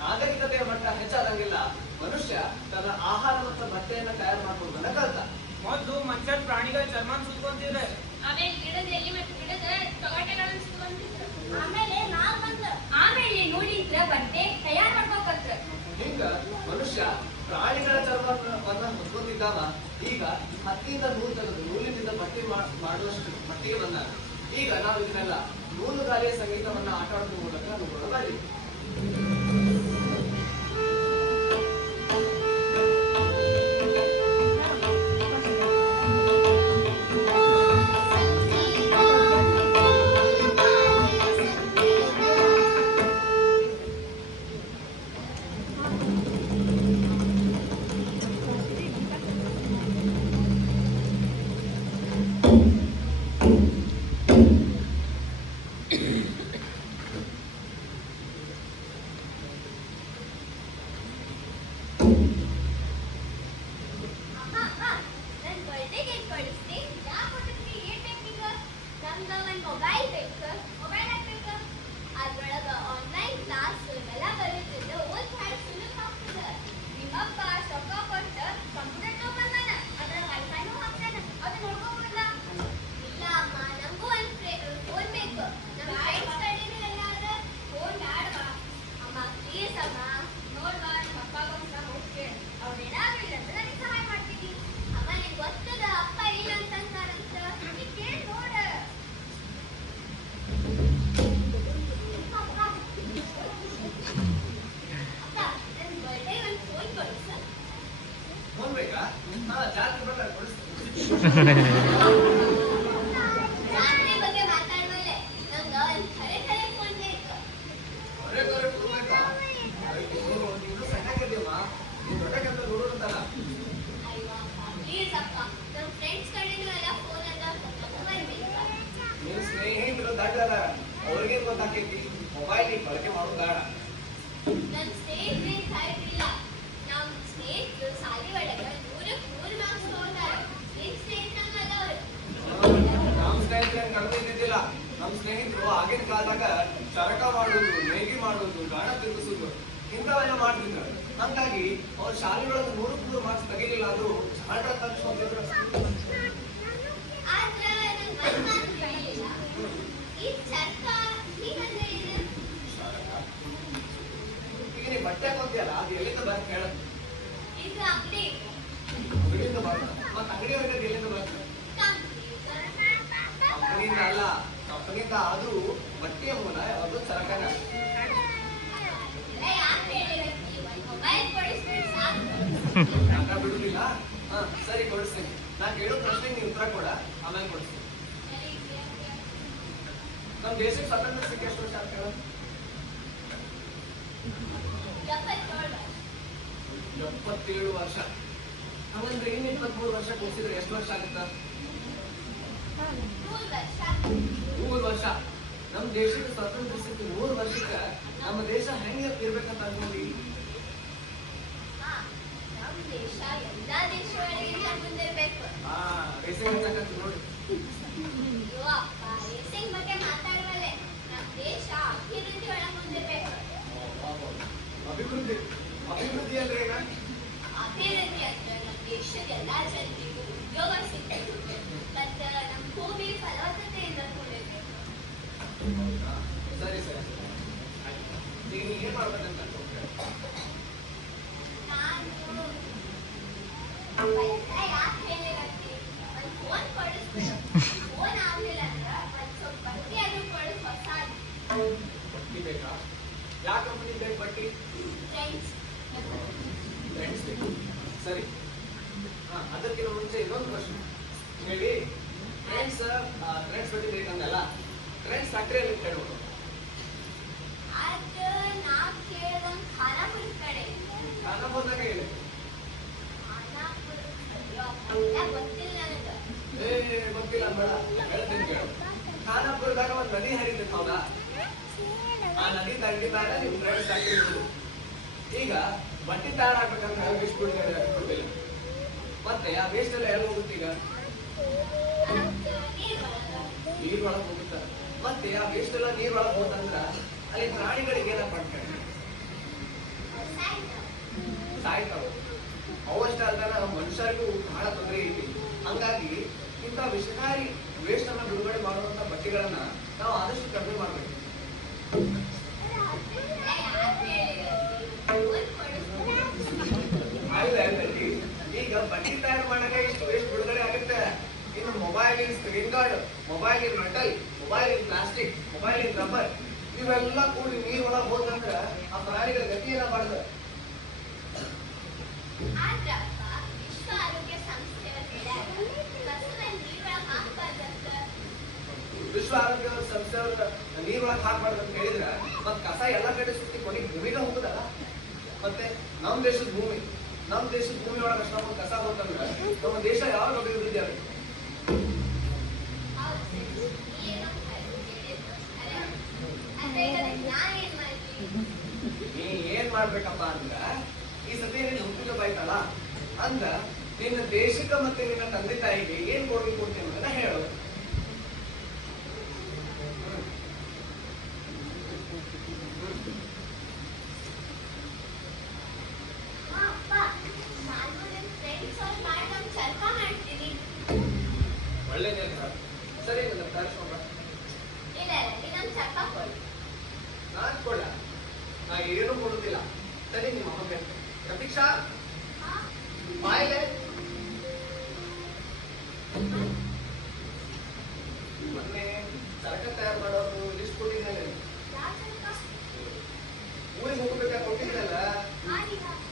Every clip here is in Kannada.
ನಾಗರಿಕತೆಯ ಮಟ್ಟ ಹೆಚ್ಚಾದಂಗಿಲ್ಲ ಮನುಷ್ಯ ತನ್ನ ಆಹಾರ ಮತ್ತು ಬಟ್ಟೆಯನ್ನ ತಯಾರು ಮಾಡ್ಕೊಂಡನ್ನ ಕಲ್ತ. ಮೊದಲು ಮನುಷ್ಯ ಪ್ರಾಣಿಗಳ ಚರ್ಮ ಸುತ್ಕೊಂತಿದ್ರೆ, ಆಮೇಲೆ ಗಿಡದ ಎಲೆ ಮತ್ತು ಗಿಡದ ತೊಗಟೆಗಳನ್ನು ಸುತ್ಕೊಂತಿದ್ರು. ಆಮೇಲೆ ನಾವ್ ಬಂದ ಆಮೇಲೆ ನೋಡಿದ್ರ ಬಟ್ಟೆ ತಯಾರು ಮಾಡ್ಬೇಕಂದ್ರ. ಹಿಂಗ ಮನುಷ್ಯ ಪ್ರಾಣಿಗಳ ಚರ್ಮವನ್ನ ಹೊತ್ಕೊಂಡಿದ್ದಾವ. ಈಗ ಹತ್ತಿಯಿಂದ ನೂಲು ತೆಗೆದು ನೂಲಿನಿಂದ ಬಟ್ಟೆ ಮಾಡುವಷ್ಟು ಮಟ್ಟಿಗೆ ಬಂದಾಗ ಈಗ ನಾವು ಇದನ್ನೆಲ್ಲ ನೂಲುಗಾರಿಯ ಸಂಗೀತವನ್ನ ಆಟ ಆಡೋದ್ರ ಮೂಲಕ ಅನುಭವವಾಗಿ ಅವ್ರಿಗೆ ಗೊತ್ತಾಕೈತಿ ಮೊಬೈಲ್ ಬಳಕೆ ಮಾಡೋದು ಬೇಡ. ನನ್ನ ಸ್ನೇಹಿತರೆ ಸಾಯ್ತಿಲ್ಲ. ನಮ್ಮ ಸ್ನೇಹಿತರು ಸಾಲಿ ಒಳಗ 100 ಮಾರ್ಕ್ಸ್ ತಗೊಂಡಾರ. ನಿನ್ ಸ್ನೇಹಿತರಲ್ಲ ಅವರು. ನಮ್ಮ ಸ್ನೇಹಿತರೇನು ಕಡಿಮೆ ಇದ್ದಿದ್ದಿಲ್ಲ. ನಮ್ಮ ಸ್ನೇಹಿತರು ಆಗಿನ ಕಾಲದಾಗ ಚರಕ ಮಾಡೋದು, ನೇಗಿ ಮಾಡೋದು, ಗಾಣ ತಿರುಗಿಸೋದು ಇಂಥವೆಲ್ಲ ಮಾಡ್ತಿದ್ರು. ಹಂಗಾಗಿ ಅವ್ರ ಶಾಲೆ ಒಳಗೆ 100 ಮಾರ್ಕ್ಸ್ ತೆಗಿಲಿಲ್ಲ ಅಂದ್ರು ಅಲ್ಟ್ರಾ ತರಿಸ್ಕೊಂಡಿದ್ರು. ಬಟ್ಟೆ ಹಾಕೋತಿಯಲ್ಲ ಅದು ಎಲ್ಲಿಂದ ಬರ್ತದೆ ಹೇಳ. ಅಂಗಡಿಯಿಂದ ಬರ್ತದೆ. ಮತ್ತೆ ಅಂಗಡಿ ಒಳಗೆ ಎಲ್ಲಿಂದ ಬರ್ತದೆ? ಕಂಪನಿಯಿಂದ ಅಲ್ಲ, ಕಂಪನಿಯಿಂದ ಅದು ಬಟ್ಟೆಯ ಮೂಲ, ಅದು ಸರಕನ. ಬಿಡುದಿಲ್ಲ. ಹಾ ಸರಿ, ಕೊಡಿಸ್ತೀನಿ. ನಾ ಕೇಳೋ ಪ್ರಶ್ನೆಗೆ ನೀವು ಉತ್ತರ ಕೊಡ, ಆಮೇಲೆ ಕೊಡಿಸ್ತೀನಿ. ನಮ್ಮ ದೇಶಕ್ಕೆ ಸ್ವಾತಂತ್ರ್ಯ ಸಿಕ್ಕ ಎಷ್ಟು ವರ್ಷ ಆಗ್ತೇವೆ? 77 ವರ್ಷ. ಹಂಗಂದ್ರೆ ಇನ್ನು 23 ವರ್ಷ ಕೂಡಿಸಿದ್ರೆ ಎಷ್ಟು ವರ್ಷ ಆಗುತ್ತಾ? 3 ವರ್ಷ. ನಮ್ಮ ದೇಶಕ್ಕೆ ಸ್ವಾತಂತ್ರ್ಯ ಸಿಕ್ಕ 3 ವರ್ಷಕ್ಕೆ ನಮ್ಮ ದೇಶ ಹೆಂಗೆ ಇರ್ಬೇಕಂತ ಅನ್ಕೊಂಡಿ? ರೇಸಿಂಗ್ ಹಚ್ಚಕಂತ ನೋಡಿ. ಅಭಿವೃದ್ಧಿ ಅಭಿವೃದ್ಧಿ ಅಂದ್ರೆ ಏನ? ಅಭಿವೃದ್ಧಿ ಅಂದ್ರೆ ನಮ್ಮ ದೇಶದ ಎಲ್ಲಾ ಜನರಿಗೂ ಉದ್ಯೋಗ ಸಿಗ್ಬೇಕು ಮತ್ತು ನಮ್ಮ ಭೂಮಿ ಫಲವತ್ತತೆಯಿಂದ ಕೂಡಿರ್ಬೇಕು. ಸರಿ ಸರಿ, ಈಗ ನೀವು ಏನ್ ಮಾಡ್ಬೇಕಂತ ನಾನು ಯಾಕೆ ಹೇಳಿರತ್ತಿ ಒಂದು ಫೋನ್ ಕೊಡಿಸ್ಬೇಕು. ಫೋನ್ ಆಗ್ಲಿಲ್ಲ ಅಂದ್ರೆ ಒಂದು ಸ್ವಲ್ಪ ಬಟ್ಟೆ ಅದು ಕೊಡಿಸ್ ಹೊಸ ಬಟ್ಟಿ ಬೇಕಾ? ಯಾವ ಕಂಪನಿ ಬೇಕು ಬಟ್ಟಿ? ಫ್ರೆಂಡ್ಸ್ ಬೇಕು. ಸರಿ, ಅದಕ್ಕಿಂತ ಮುಂಚೆ ಇನ್ನೊಂದು ಪ್ರಶ್ನೆ ಹೇಳಿ. ಫ್ರೆಂಡ್ಸ್ ಬಟ್ಟಿ ಬೇಕಂದಲ್ಲ, ಫ್ರೆಂಡ್ಸ್ ಫ್ಯಾಕ್ಟ್ರಿಯಲ್ಲಿ ಕೇಳ್ಬೋದು. ಖಾನಾಪುರದಾಗ ಹೇಳಿ. ಗೊತ್ತಿಲ್ಲ ಬೇಡ, ಹೇಳ್ತೀನಿ ಕೇಳು. ಖಾನಾಪುರದಾಗ ಒಂದು ನದಿ ಹರಿತೈತೆ, ಹೌದಾ? ಆ ನದಿ ದಂಡಿ ಮೇಲೆ ನೀವು ಫ್ರೆಂಡ್ಸ್ ಫ್ಯಾಕ್ಟ್ರಿ ಇರೋದು. ಈಗ ಬಟ್ಟೆ ತಯಾರಾಗ್ಬೇಕಂತ ವೇಸ್ಟ್ ಬಿಡ್ತಿಲ್ಲ, ಮತ್ತೆ ಆ ವೇಸ್ಟ್ ಎಲ್ಲ ಎಲ್ಲಿ ಹೋಗುತ್ತೆ? ಈಗ ನೀರೊಳಗೆ ಹೋಗುತ್ತ. ಮತ್ತೆ ಆ ವೇಸ್ಟ್ ಎಲ್ಲ ನೀರೊಳಗೆ ಹೋದಂದ್ರ ಅಲ್ಲಿ ಪ್ರಾಣಿಗಳಿಗೆ ಏನಪ್ಪ ಮಾಡ್ತಾರೆ? ಸಾಯ್ತಾವೆ. ಅವಷ್ಟೇ ಅಲ್ದಾನ ಮನುಷ್ಯರಿಗೂ ಬಹಳ ತೊಂದರೆ ಐತಿ. ಹಂಗಾಗಿ ಇಂಥ ವಿಷಕಾರಿ ವೇಸ್ಟ್ ಅನ್ನ ಬಿಡುಗಡೆ ಮಾಡುವಂತ ಬಟ್ಟೆಗಳನ್ನ ನಾವು ಆದಷ್ಟು ಕಡಿಮೆ ಮಾಡ್ಬೇಕು. ಆಯ್ತು ಈಗ ಬಟ್ಟೆ ತಯಾರು ಮಾಡಕ್ಕೆ ಇಷ್ಟು ವೇಸ್ಟ್ ಬಿಡುಗಡೆ ಆಗುತ್ತೆ. ಇನ್ನು ಮೊಬೈಲ್ ಇನ್ ಸ್ಕ್ರೀನ್ ಗಾರ್ಡ್, ಮೊಬೈಲ್ ಇನ್ ಮೆಟಲ್, ಮೊಬೈಲ್ ಇನ್ ಪ್ಲಾಸ್ಟಿಕ್, ಮೊಬೈಲ್ ಇನ್ ರಬ್ಬರ್ ಇವೆಲ್ಲ ಕೂಡಿ ನೀರ್ ಒಳಗೆ ಹೋದಂದ್ರ ಆ ಪ್ರಾಣಿಗಳ ಗತಿ ಏನಾಗಬಾರ್ದು. ವಿಶ್ವ ಆರೋಗ್ಯ ಸಂಸ್ಥೆ ವಿಶ್ವ ಆರೋಗ್ಯ ಸಂಸ್ಥೆಯವ್ರ ನೀರೊಳಗೆ ಹಾಕ್ಬಾರ್ದು ಅಂತ ಹೇಳಿದ್ರ ಮತ್ ಕಸ ಎಲ್ಲಾ ಕಡೆ ಸುತ್ತಿ ಕೊನೆಗೆ ಭೂಮಿಗೆ ಹೋಗುದಲ್ಲ. ಮತ್ತೆ ನಮ್ ದೇಶದ ಭೂಮಿ ಒಳಗೆ ಅಷ್ಟೊಂದು ಕಸ ಹೋಗ್ತಂದ್ರ ನಮ್ಮ ದೇಶ ಯಾವಾಗ ಅಭಿವೃದ್ಧಿ ಆಗುತ್ತೆ? ನೀ ಏನ್ ಮಾಡ್ಬೇಕಪ್ಪ ಅಂದ್ರ ಈ ಸತಿ ನೀನ್ ಹುಟ್ಟಿದ ಬಾಯ್ತಲ್ಲ ಅಂದ್ರ ನಿನ್ನ ದೇಶಕ್ಕೆ ಮತ್ತೆ ನಿನ್ನ ತಂದೆ ತಾಯಿಗೆ ಏನ್ ಕೊಡುಗೆ ಕೊಡ್ತೀನಿ ಅಂತ ಹೇಳು. ಒಳ್ಳೆ ನಿರ್ಧಾರ. ಸರಿ ತರಿಸ್ಕೊಂಡ ನಾನ್ ಕೊಡ ನಾ ಏನು ಕೊಡುದಿಲ್ಲ. ಸರಿ ನಿಮ್ಮ ಅಮ್ಮಗೆ ಪ್ರತೀಕ್ಷಾ ಬಾಯಿಲೆ ಮೊನ್ನೆ ಸರಕ ತಯಾರು ಮಾಡೋದು ಲಿಸ್ಟ್ ಕೊಟ್ಟಿದ್ನಲ್ಲ, ಊರಿಗೆ ಹೋಗ್ಬೇಕಾ ಕೊಟ್ಟಿದ್ನಲ್ಲ,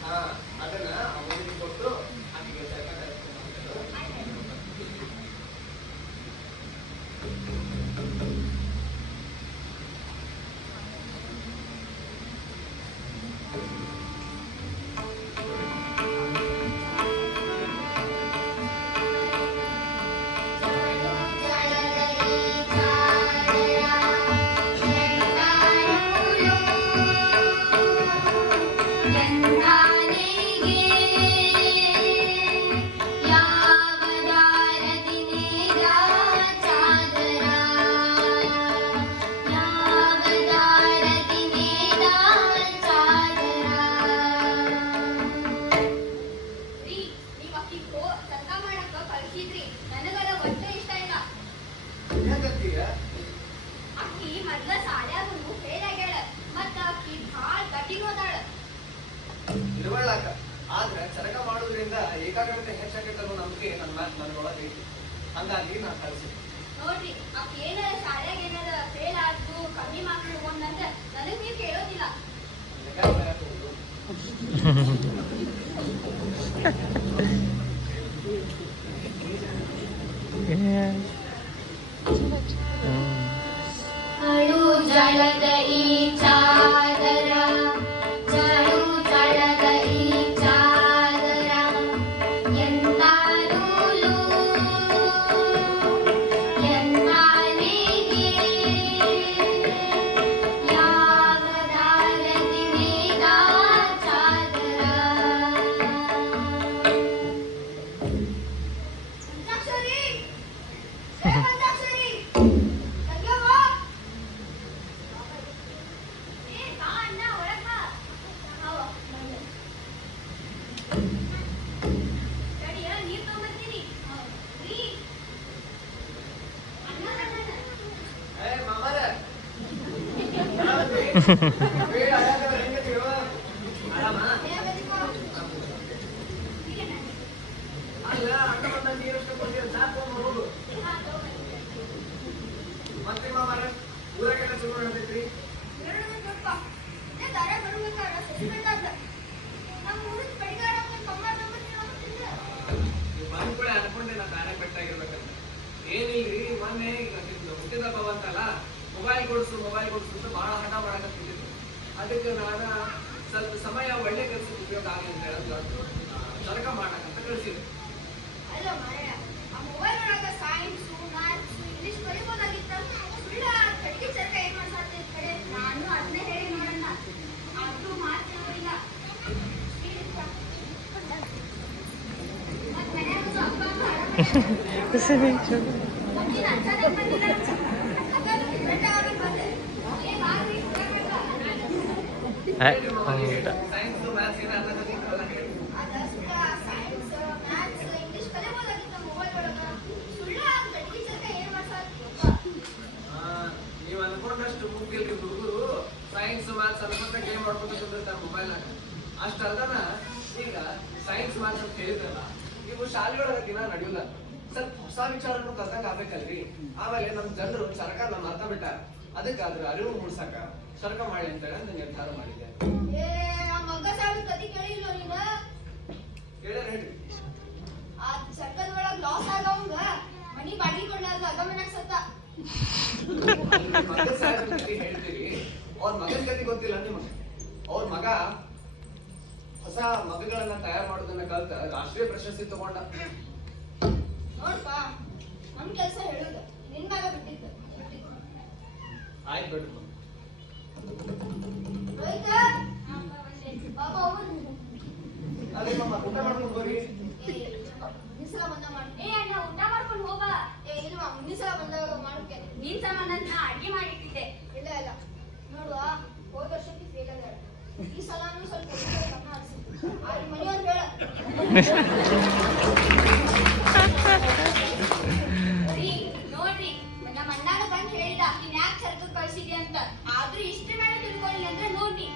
ಹಾ ಅದನ್ನ ಅವನಿಗೆ ಕೊಟ್ಟು ಆಕೆಗೆ ಸರಕ ನಿರ್ವಳ್ಳಾಕ. ಆದ್ರೆ ಚರಕ ಮಾಡೋದ್ರಿಂದ ಏಕಾಗ್ರತೆ ಹೆಚ್ಚಾಗೈತೆ ಅನ್ನೋ ನಂಬಿಕೆ ನನಗೊಳಗೆ ಐತಿ. ಹಂಗಾಗಿ ನಾ ಕಳಿಸಿದ್ದೆ ನೋಡ್ರಿ. ಆಕೆ ಏನಾರ ಶಾಲ್ಯಾಗ ಏನಾರ ಫೇಲ್ ಆದ್ರು ಕಮ್ಮಿ ಮಾರ್ಕ್ಸ್ ತಗೊಂಡ್ರಂದ್ರೆ ನನಗ್ ನೀವು ಕೇಳೋದಿಲ್ಲ. ಜಲದ ಈ ಚಾದರ ಅಲ್ಲ ಅಣ್ಣ ಬಂದ ನೀರಷ್ಟು ಕೊಟ್ಟಿರೋ ಸಾಕು ಹೋಗು. ಮತ್ತೆ ಮಾಮಾರ ಊರಾಗೆಲ್ಲ ಚಲೋ ನಡೆದೈತ್ರಿ? ಬಂದ್ಕೂಳೆ ಅನ್ಕೊಂಡೆ ನಾ ತಾನೇ ಬೆಟ್ಟಾಗಿರ್ಬೇಕಂತ. ಏನಿಲ್ರಿ, ಮೊನ್ನೆ ಹುಟ್ಟಿದ ಹಬ್ಬ ಬಂತಲ್ಲ, ಮೊಬೈಲ್ ಕೊಡ್ಸು ಅಂತ ಬಹಳ ಹಠ ಮಾಡಕತ್ತಿದ್ದು. ಅದಕ್ಕೆ ನಾನು ಸ್ವಲ್ಪ ಸಮಯ ಒಳ್ಳೆ ಕೆಲಸಕ್ಕೆ ಉಪಯೋಗ ಆಗಲಿ ಅಂತ ಹೇಳೋದು ಚರಕ ಮಾಡಕಂತ ಕಳಿಸಿದೆ. ಸೈನ್ಸ್ ಮ್ಯಾಥ್ಸ್ ನೀವ್ ಅನ್ಕೊಂಡಷ್ಟು ಮುಗಿಲ್ರಿ ಹುಡುಗರು ಸೈನ್ಸ್ ಮ್ಯಾಥ್ಸ್ ಅನ್ಕೊಂಡ ಗೇಮ್ ಮಾಡ್ಕೊಂತ ಕುಂದಿರ್ತಾರೆ ಮೊಬೈಲ್ನಾಗ ಅಷ್ಟ ಅರ್ಧನ ಈಗ ಸೈನ್ಸ್ ಮ್ಯಾಥ್ಸ್ ಅಂತ ಹೇಳಿದ್ರಲ್ಲ ಇವು ಶಾಲೆಯೊಳಗ ದಿನ ನಡೆಯುಲ್ಲ ಸ್ವಲ್ಪ ಹೊಸ ವಿಚಾರನು ಕಲ್ತಂಗ ಆಗ್ಬೇಕಲ್ರಿ ಆಮೇಲೆ ನಮ್ ಜನರು ಚರಕ ನಮ್ಮ ಅರ್ಥ ಬಿಟ್ಟಾರ ಅದಕ್ಕೆ ಅದ್ರ ಅರಿವು ಮೂಡ್ಸಕ ಚರಕ ಮಾಡಿ ಅಂತ ಹೇಳಿ ನಿರ್ಧಾರ ಮಾಡಿದ್ದೆ ಏ ಆ ಮಗ್ಗ ಸಾಲ ಕತಿ ಕೇಳಿಲ್ಲ ನೀನ ಕೇಳ್ಯಾರ ಹೇಳ್ರಿ ಆ ಸರ್ಕಲ್ ಒಳಗ್ ಲಾಸ್ ಆಗವಂಗ ಮನಿ ಬಾಡಿಗೆ ಕೊಡ್ಲಾರ್ದ ಅದ ಮನ್ಯಾಗ ಸತ್ತ ಮಗ ಸಾಹೇಬ್ರ ಕತೆ ಹೇಳ್ತೀರಿ ಅವ್ರ ಮಗನ ಕತೆ ಗೊತ್ತಿಲ್ಲ ನಿಮಗೆ ಅವ್ರ ಮಗ ಹೊಸ ಮಗಗಳನ್ನ ತಯಾರು ಮಾಡೋದನ್ನ ಕಲ್ತ ರಾಷ್ಟ್ರೀಯ ಪ್ರಶಸ್ತಿ ತಗೊಂಡ ನೋಡ್ಪ ನಮ್ ಕೆಲ್ಸ ಹೇಳುದ ನಿನ್ ಮ್ಯಾಗ ಬಿಟ್ಟಿದ್ದ ಆಯ್ತು ಬಿಡ್ರಿ ರೋಹಿತ ಬಾಬಾ ಅವನು ಅದೇ ಮಮ್ಮ ಊಟ ಮಾಡ್ಕೊಂಡು ಹೋಗ್ರಿ ಮುಂದಿನ ಸಲ ಬಂದಾಗ ಮಾಡಿ ಏ ಅಣ್ಣ ಊಟ ಮಾಡ್ಕೊಂಡು ಹೋಗ ಏ ಇಲ್ಲ ಮುಂದಿನ ಸಲ ಬಂದಾಗ ಮಾಡೋಕೆ ನೀನ್ ಸಂಬಂಧ ನಾ ಅಡ್ಗೆ ಮಾಡಿಟ್ಟಿದ್ದೆ. ಇಲ್ಲ ಇಲ್ಲ ನೋಡುವ ಹೋದ ವರ್ಷಕ್ಕೆ ಫೇಲ್ ಆದ ಈ ಸಲಾನು ಸ್ವಲ್ಪ ಗಮನ ಹರಿಸಿ ಅಲ್ಲಿ ಮನೆಯವ್ರು ಹೇಳ ರೀ ನೋಡ್ರಿ ನಮ್ಮ ಅಣ್ಣಾಗ ಬಂದ್ ಹೇಳಿದ ನೀನ್ ಯಾಕೆ ಸರ್ಕಲ್ ಕಳ್ಸಿದ್ಯ ಅಂತ ಆದ್ರೂ ಇಷ್ಟ ಮೇಲೆ ತಿಳ್ಕೊಳ್ಳಿ ಅಂದ್ರೆ ನೋಡ್ರಿ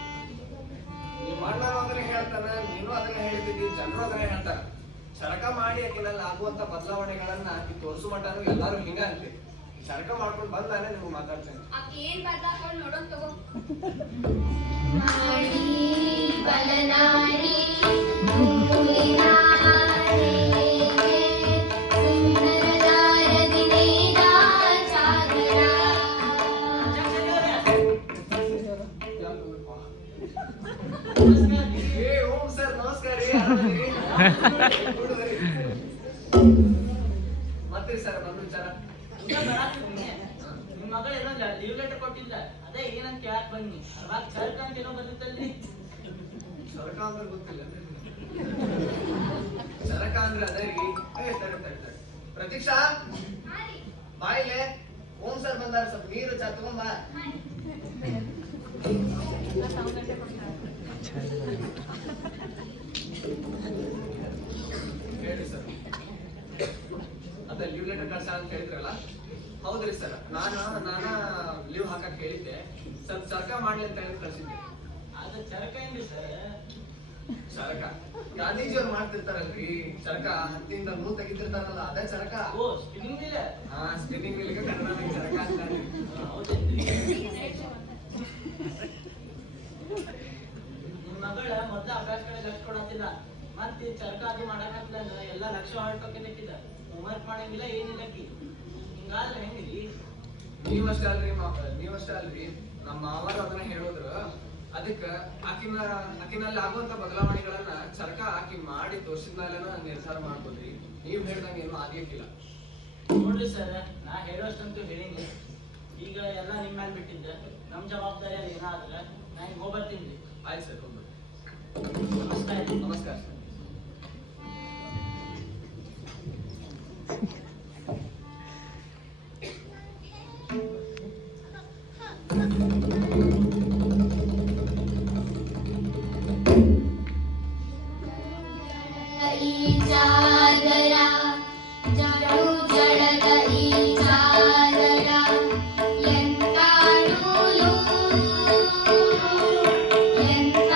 ನಿಮ್ಮ ಅಣ್ಣ ಅದನ್ನ ಹೇಳ್ತಾನ ನೀನು ಅದನ್ನ ಹೇಳಿದ್ದೀವಿ ಜನರು ಅದನ್ನ ಹೇಳ್ತಾರ ಚರಕ ಮಾಡಿ ಆಕಿನಲ್ಲಿ ಆಗುವಂತ ಬದಲಾವಣೆಗಳನ್ನ ಆಕಿ ತೋರಿಸು ಮಟ್ಟನು ಎಲ್ಲಾರು ಹಿಂಗ ಅಂತೆ ಚರಕ ಮಾಡ್ಕೊಂಡು ಬಂದಾನೆ ನಿಮ್ಗೆ ಮಾತಾಡ್ತೇನೆ ಆಕೆ ಏನ್ ಬದಲಾಕೊಂಡು ನೋಡೋನ್ ತಗೋ ಬಲನಾಡಿ ಏ ಓಂ ಸರ್ ನಮಸ್ಕಾರ ರೀ ಆರಾಮದಿರಿ? ಮತ್ರಿ ಸರ್ ನನ್ನ ವಿಚಾರ ನಿಮ್ ಮಗಳು ಏನೋ ಲೀವ್ ಲೆಟರ್ ಕೊಟ್ಟಿಲ್ಲ ಅದೇ ಏನಂತ ಕೇಳಕ್ ಬನ್ನಿ ಅವಾಗ ಚರ್ಕ ಅಂತ ಏನೋ ಬಂದಿತ್ತಲ್ರಿ ಚರಕ ಅಂದ್ರೆ ಗೊತ್ತಿಲ್ಲ ಚರಕ ಅಂದ್ರೆ ಅದೇ ರೀ ತಡೆ ಪ್ರತೀಕ್ಷಾ ಬಾಯಿಲೆ ಓಂ ಸರ್ ಬಂದಾರ ಸ್ವಲ್ಪ ನೀರು ಚಾ ತಗೊಂಬ ಹೇಳಿ ಸರ್ ಅದ ಲೀವ್ ಲೆಟರ್ ಕಳ್ಸ ಅಂತ ಹೇಳಿದ್ರಲ್ಲ ಹೌದ್ರಿ ಸರ್ ನಾನ ಲೀವ್ ಹಾಕಕ್ ಹೇಳಿದ್ದೆ ಸ್ವಲ್ಪ ಚರಕ ಮಾಡ್ಲಿ ಅಂತ ಹೇಳಿ ಕಳ್ಸಿದ್ದೆ ಅದು ಚರಕ ಏನ್ರಿ ಸರ್ ಚರಕ ಗಾಂಧೀಜಿಯವ್ರು ಮಾಡ್ತಿರ್ತಾರಲ್ರಿ ಚರಕ ಹತ್ತಿಂದ ನೂ ತೆಗಿತಿರ್ತಾರಲ್ಲ ಅದೇ ಚರಕ ಓ ಸ್ಪಿನ್ನಿಂಗ್ ಇಲ್ಲ ಹಾ ಸ್ಪಿನ್ನಿಂಗ್ ವೀಲ್ಗೆ ಕನ್ನಡದಲ್ಲಿ ಚರಕ ಅಂತಾರೆ ಹೌದೇನ್ರಿ ನಿಮ್ ಮಗಳ ಮೊದ್ಲ ಅಭ್ಯಾಸ ಕಡೆ ಲಕ್ಷ ಕೊಡತ್ತಿಲ್ಲ ಮತ್ತೆ ಚರಕ ಅದು ಮಾಡಕತ್ಲಂದ್ರ ಎಲ್ಲ ಲಕ್ಷ ಹೊರಟೋಕಿಲ್ಲ ಹೋಮ್ವರ್ಕ್ ಮಾಡಂಗಿಲ್ಲ ಏನಿಲ್ಲ ಹಿಂಗಾದ್ರೆ ಹೆಂಗ್ರಿ ನೀವಷ್ಟೇ ಅಲ್ರಿ ನಮ್ಮ ಮಾವರು ಅದನ್ನ ಹೇಳಿದ್ರು ಅದಕ್ಕ ಆಕಿನಲ್ಲಿ ಆಗುವಂತ ಬದಲಾವಣೆಗಳನ್ನ ಚರಕ ಆಕಿ ಮಾಡಿ ತೋರಿಸಿದ್ಮೇಲೆ ನಿರ್ಧಾರ ಮಾಡ್ಬೋದ್ರಿ ನೀವ್ ಹೇಳ್ದಂಗ ಏನು ಆಗಿರ್ಲಿಲ್ಲ ನೋಡ್ರಿ ಸರ್ ನಾ ಹೇಳೋಷ್ಟಂತೂ ಹೇಳಿನಿ ಈಗ ಎಲ್ಲ ನಿಮ್ ಮೇಲೆ ಬಿಟ್ಟಿದ್ದೆ ನಮ್ ಜವಾಬ್ದಾರಿ ಅಲ್ಲಿ ಏನಾದ್ರೆ ನಾ ಈಗ ಹೋಗ್ಬರ್ತೀನಿ ಆಯ್ತು ಸರ್ ಹೋಗ್ಬಿಡಿ ನಮಸ್ಕಾರ ನಮಸ್ಕಾರ ಸರ್ ಎಂತ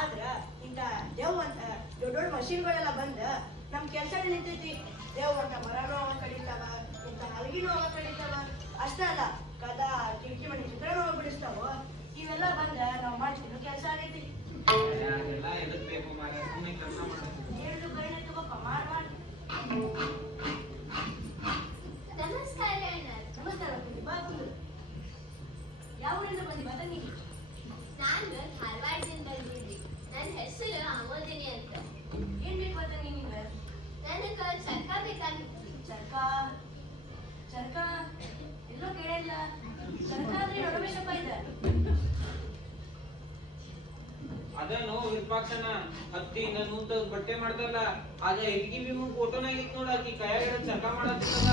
ಆದ್ರ ಇಂಥ ದೇವ್ ಅಂತ ದೊಡ್ಡ ದೊಡ್ಡ ಮಷಿನ್ಗಳೆಲ್ಲ ಬಂದ ನಮ್ ಕೆಲ್ಸನೇ ನಿಂತೈತಿ. ದೇವ್ ಅಂತ ಮರನೂ ಅವ ಕಡಿತಾವ, ಇಂಥ ಹಲಗಿನೂ ಅವ ಕಡಿತಾವ. ಅಷ್ಟೇ ಅಲ್ಲ, ಕದ ಕಿಟಕಿ ಮನೆ ಚಿತ್ರನೂ ಅವ ಬಿಡಿಸ್ತಾವ. ಇವೆಲ್ಲ ಬಂದ ನಾವ್ ಮಾಡ್ತಿದ್ದು ಕೆಲಸ ಆಗೈತಿ. ಅದೆಲ್ಲ ಎದಕ್ ಬೇಕು ಮಾರ್ರೆ, ಸುಮ್ನೆ ಕೆಲಸ ಮಾಡೋದು. ಹೇಳಿದ್ರು ಕೈನ ತಗೋಪ್ಪ, ಮಾಡ್. ನಮಸ್ಕಾರ ಅಣ್ಣ. ನಮಸ್ಕಾರ ಕುಂದಿ, ಬಾ ಕುಂದು. ಯಾವ ಊರಿಂದ ಬಂದಿ ಬತ್ತ ನೀವು? ನಾನು ಧಾರವಾಡದಿಂದ ಬಂದಿದ್ದೆ. ನನ್ನ ಹೆಸರು ಆಮೋದಿನಿ ಅಂತ. ಏನ್ ಬೇಕು ಬತ್ತ ನಿಮ್ಗೆ? ನನಗೆ ಚರ್ಕ ಬೇಕಾಗಿತ್ತು. ಚರ್ಕ ಎಲ್ಲೋ ಕೇಳಿಲ್ಲ. ಚರ್ಕ ಅಂದ್ರೆ ರಮೇಶಪ್ಪ ಇದೆ. ಅದೇನು ವಿರೂಪಾಕ್ಷನ ಹತ್ತಿ ನನ್ನೂತ ಬಟ್ಟೆ ಮಾಡ್ತಾರಲ್ಲ, ಆಗ ಎಲ್ಗಿ ಭೀಮನ್ ಫೋಟೋನಾಗ ಇತ್ತು ನೋಡ, ಆಕಿ ಕೈಯಾಗ ಚರ್ಕ ಮಾಡತ್ತಿದ್ದಲ್ಲ.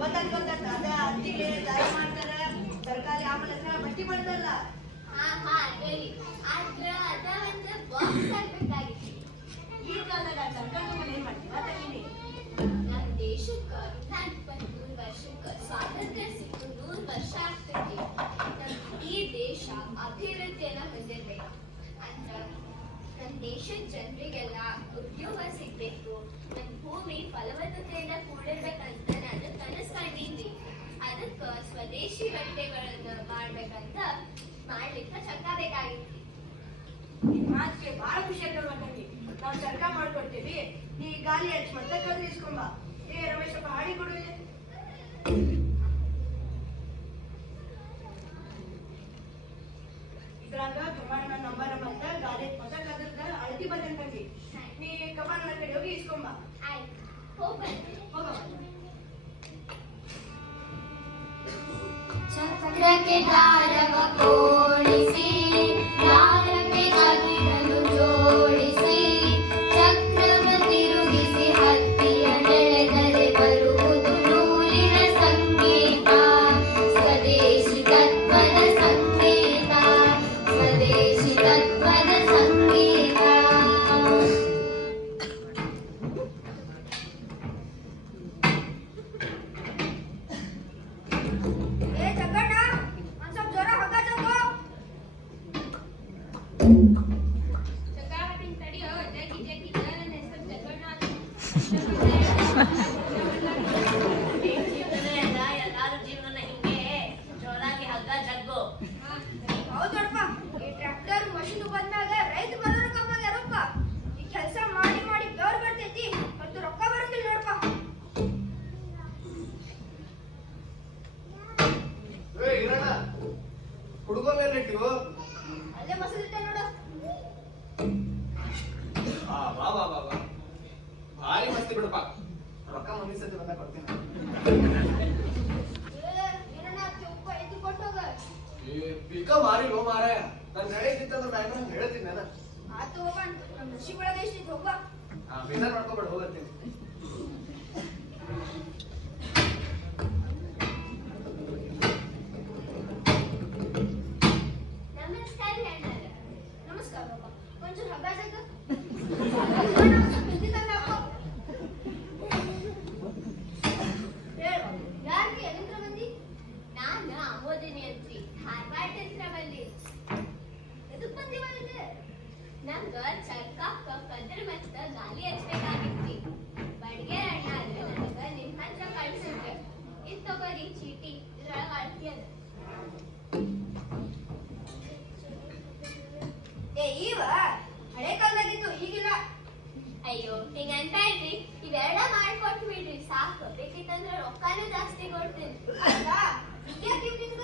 ಗೊತ್ತಾಯ್ತು. ಅದ ಹತ್ತಿಗೆ ದಾಯ ಮಾಡ್ತಾರ, ಸರ್ಕಾರಿ ಆಮೇಲೆ ಬಟ್ಟಿ ಮಾಡ್ತಾರಲ್ಲ. ಹಾ ಹೇಳಿ. ಆದ್ರ ಅದ ಒಂದು ಬಾಕ್ಸ್ ಆಗ್ಬೇಕಾಗಿತ್ತು. ಈ ಕಾಲದಾಗ ಸರ್ಕಾರ ಏನ್ ಮಾಡ್ತೀವಿ ಬತ್ತ ನೀನೆ? ನಮ್ಮ ದೇಶಕ್ಕೆ 23 ವರ್ಷಕ್ಕೆ ಸ್ವಾತಂತ್ರ್ಯ ಸಿಕ್ಕು 100 ವರ್ಷ ಆಗ್ತೈತಿ. ಈ ದೇಶ ಅಭಿವೃದ್ಧಿಯನ್ನ ಹೊಂದಿರ್ಬೇಕು ಅಂತ ನಮ್ಮ ದೇಶದ ಜನರಿಗೆಲ್ಲ ಉದ್ಯೋಗ ಸಿಗ್ಬೇಕು, ನಮ್ಮ ಭೂಮಿ ಫಲವತ್ತತೆಯಿಂದ ಕೂಡಿರ್ಬೇಕಂತ ನಾನು ಕನಸು ಕಂಡಿದ್ವಿ. ಅದಕ್ಕೆ ಸ್ವದೇಶಿ ಬಟ್ಟೆಗಳನ್ನ ಮಾಡ್ಲಿಕ್ಕೆ ಚರ್ಕ ಬೇಕಾಗಿತ್ತು. ಮಾತಿಗೆ ಬಹಳ ಖುಷಿ ಆಗ್ತದೆ. ನಾವು ಚರ್ಕ ಮಾಡ್ಕೊಡ್ತೀವಿ, ನೀ ಗಾಲಿ ಹಚ್ಚಿ ಮತ್ತೆ ಕಲ್ಲು ಇಸ್ಕೊಂಬ. ಏ ರಮೇಶಪ್ಪ, ಹಾಡಿ ಕೊಡು ಇಲ್ಲಿ. ಇದ್ರಾಗ ಕಮಾಂಡ್ ನಂಬರ್ ಅಂತ ಗಾಲಿ ಹೊಸ ಕದ್ರದ ಅಳತಿ ಬಂದಂಗಿ. ನೀ ಕಮಾಂಡ್ ಕಡೆ ಹೋಗಿ ಇಸ್ಕೊಂಬ. ಆಯ್ತು, ಹೋಗ್ಬರ್ತೀನಿ. ಚಕ್ರಕ್ಕೆ ದಾರವ ಕೋಡಿಸಿ, ದಾರಕ್ಕೆ ಕದಿರನ್ನು ಜೋಡಿಸಿ, ಚಕ್ರವ ತಿರುಗಿಸಿ ಹತ್ತಿಯ ನೆಳೆದರೆ ಬರುವುದು ನೂಲಿನ ಸಂಗೀತ. ಸ್ವದೇಶಿ ತತ್ವದ ಸಂಗೀತ, ಸ್ವದೇಶಿ ತತ್ವದ ಸಂಗೀತ. ಎಲ್ಲಾರು ಜೀವನ ಹಿಂಗೆ ಜೋರಾಗಿ ಹಗ್ಗ ಜಗ್ಗು. ಹೌದಪ್ಪ, ಈ ಟ್ರ್ಯಾಕ್ಟರ್ ಮಷೀನ್ ಬಂದಾಗ ರೈತ ಬರೋರು ಕಮ್ಮ ಯಾರಪ್ಪ. ಈ ಕೆಲಸ ಮಾಡಿ ಮಾಡಿ ಬೆವರು ಬರ್ತೈತಿ, ಮತ್ತು ರೊಕ್ಕ ಬರಂಗಿಲ್ಲ ನೋಡಪ್ಪ. ಹುಡುಗರು ಅಲ್ಲೇ ಮಸಲಿಟ್ಟೆ ನೋಡು. ಭಾರಿ ಮಸ್ತಿ ಬಿಡಪ್ಪ. ರೊಕ್ಕ ಮುಂದಿನ ಸತಿ ಬಂದಾಗ ಕೊಡ್ತೀನಿ. ಏನಣ್ಣ ಚೊಕ್ಕ ಎದ್ದು ಕೊಟ್ಟೋಗ. ಪಿಕ ಮಾರಿ ಲೋ ಮಾರ. ನನ್ನ ಕಡೆ ಇದ್ದಿತ್ತಂದ್ರೆ ನಾನು ಹೇಳ್ತೀನಿ ನಾನು. ಆತು ಹೋಗ, ನಮ್ಮ ಋಷಿ ಒಳಗೆ ಎಷ್ಟಿತ್ತು ಹೋಗ. ಬೇಜಾರು ಮಾಡ್ಕೊಬೇಡ, ಹೋಗತ್ತೀನಿ. ನಮಸ್ಕಾರ ಅಣ್ಣ. ನಮಸ್ಕಾರ ಬಾಬಾ. ಒಂಚೂರು ಹಗ್ಗ ಜಗ್ಗ. ಯಾರಿಗೆ ಎಲ್ಲಿಂದ ಬಂದಿ? ನಾನು ಆಮೋದಿನಿ ಅಂತ್ರಿ, ಧಾರವಾಡದಿಂದ ಬಂದಿ. ಎದಕ್ ಬಂದಿ ಬಂದಿದೆ? ನಂಗ ಚರ್ಕಾಕ ಕದ್ರ ಮತ್ತ ಗಾಲಿ ಹಚ್ಬೇಕಾಗಿತ್ತಿ. ಬಡ್ಗೆ ಅಣ್ಣ ಅಂದ್ರೆ ನನಗ ನಿಮ್ ಹತ್ರ ಕಳ್ಸಿದ್ರೆ, ಇದ್ ತಗೋರಿ ಚೀಟಿ, ಇದ್ರೊಳಗ ಅಳ್ತಿ ಅದ. ಇವ ಹಳೆ ಕಾಲದಾಗಿತ್ತು, ಈಗಿಲ್ಲ. ಅಯ್ಯೋ ಹಿಂಗಂತ ಇಲ್ರಿ, ಇವೆರಡ ಮಾಡ್ಕೊಟ್ ಬಿಡ್ರಿ ಸಾಕು. ಬೇಕಿತ್ತಂದ್ರ ರೊಕ್ಕಾನು ಜಾಸ್ತಿ ಕೊಡ್ತೀನಿ. ಅಲ್ಲ ಇದ್ಯಾಕೆ ನಿಮ್ಗ?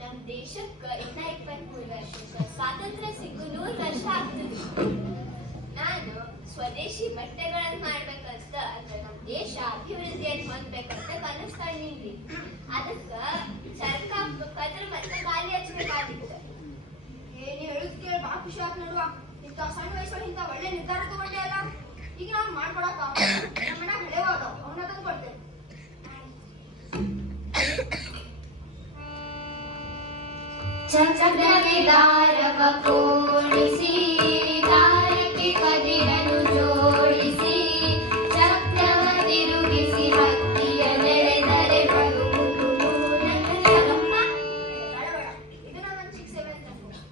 ನಮ್ ದೇಶಕ್ಕ 23 ವರ್ಷಕ್ಕ ಸ್ವಾತಂತ್ರ್ಯ ಸಿಕ್ಕು 100 ವರ್ಷ ಆಗ್ತದೆ. ನಾನು ಸ್ವದೇಶಿ ಬಟ್ಟೆಗಳನ್ನ ಮಾಡ್ಬೇಕಂತ, ಅಂದ್ರೆ ನಮ್ ದೇಶ ಅಭಿವೃದ್ಧಿಯನ್ನು ಹೊಂದ್ಬೇಕಂತ ಕನಸು ಕಂಡಿನ್ರಿ. ಅದಕ್ಕ ಚರ್ಕ ಕದ್ರ ಮತ್ತೆ ಗಾಲಿ ಹಚ್ಬೇಕಾಗಿತ್ತು. ನೀವ್ ಹೇಳುದ್ ಕೇಳಿ ಬಾ ಖುಷಿ ಆತ್ ನೋಡುವ. ಇಂಥ ಸಣ್ಣ ವಯಸ್ಸಲ್ಲಿ ಇಂಥ ಒಳ್ಳೆ ನಿರ್ಧಾರ ತಗೊಂಡೆ ಅಲ್ಲ. ಈಗ ನಾವು ಮಾಡ್ಕೊಡಕ ನಮ್ಮ ಮನ್ಯಾಗ ಹಳೆವಾದ ಅವನ್ನ ತಂದು ಕೊಡ್ತೇವೆ. ಚಕ್ರಕ್ಕೆ ದಾರವ ಕೋಡಿಸಿ, ದಾರಕ್ಕೆ ಕದಿರನ್ನು ಜೋಡಿಸಿ, ಚಕ್ರವ ತಿರುಗಿಸಿ ಹತ್ತಿಯ ನೆಳೆದರೆ ಬರುವುದು ನೂಲಿನ ಸಂಗೀತ. ಬೇಡ ಬೇಡ, ಇದು ನನ್ನ 6 7 ಹಾ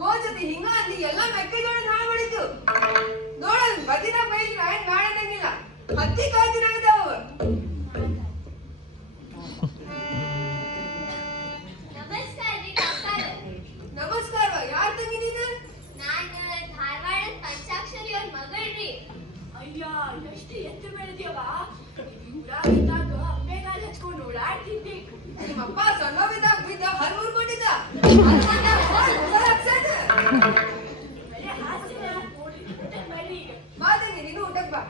ಹೋದ್ಸತಿ ಹಿಂಗ ಅಂದಿ ಎಲ್ಲಾ ಮೆಕ್ಕೆಜೋಳ ಹಾಳು ಮಾಡಿದ್ದು ನೋಡಲ್ ಬದಿನ ಬೈಲಿ ನಾ ಏನ್ ಮಾಡಂಗಿಲ್ಲ ಹತ್ತಿ ಕಾಯ್ದಿನ ಅದಾವ ನಮಸ್ಕಾರ ರೀ ಕಾಕಾರ. ನಮಸ್ಕಾರ ಯಾರ್ ತಂಗಿ ನೀನು ನಾನ್ ಧಾರವಾಡದ ಪಂಚಾಕ್ಷರಿ ಅವ್ರ ಮಗಳ್ರಿ. ಅಯ್ಯ ಎಷ್ಟು ಎತ್ತು ಬೆಳೆದ್ಯವ ಊರಾಗಿದ್ದಾಗ ಅಂಬೆಗಾಲ ಹಚ್ಕೊಂಡು ಓಡಾಡ್ತಿದ್ದೆ. ನಿಮ್ಮಪ್ಪ ಸಣ್ಣವಿದ್ದಾಗ ಬಿದ್ದ ಹಲ್ ಮುರ್ಕೊಂಡಿದ್ದ ಬರೀ ಹಾಸ್ಯ ನೋಡ್ರಿ ಊಟಕ್ಕೆ ಬರ್ರಿ ಈಗ. ಮಾತಂಗಿ ನೀನು ಊಟಕ್ ಬಾ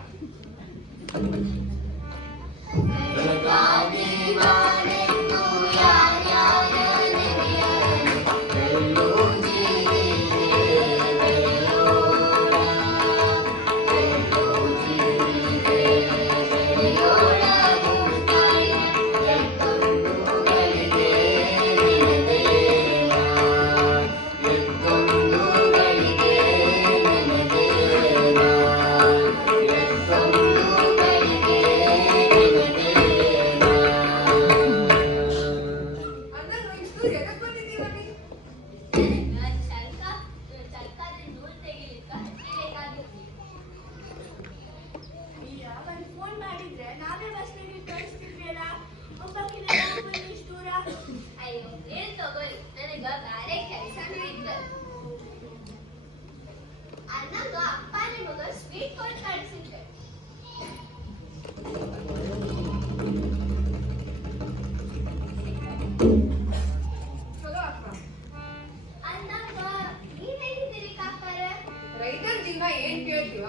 ರೈತರ ಜೀವನ ಏನ್ ಕೇಳ್ತೀವ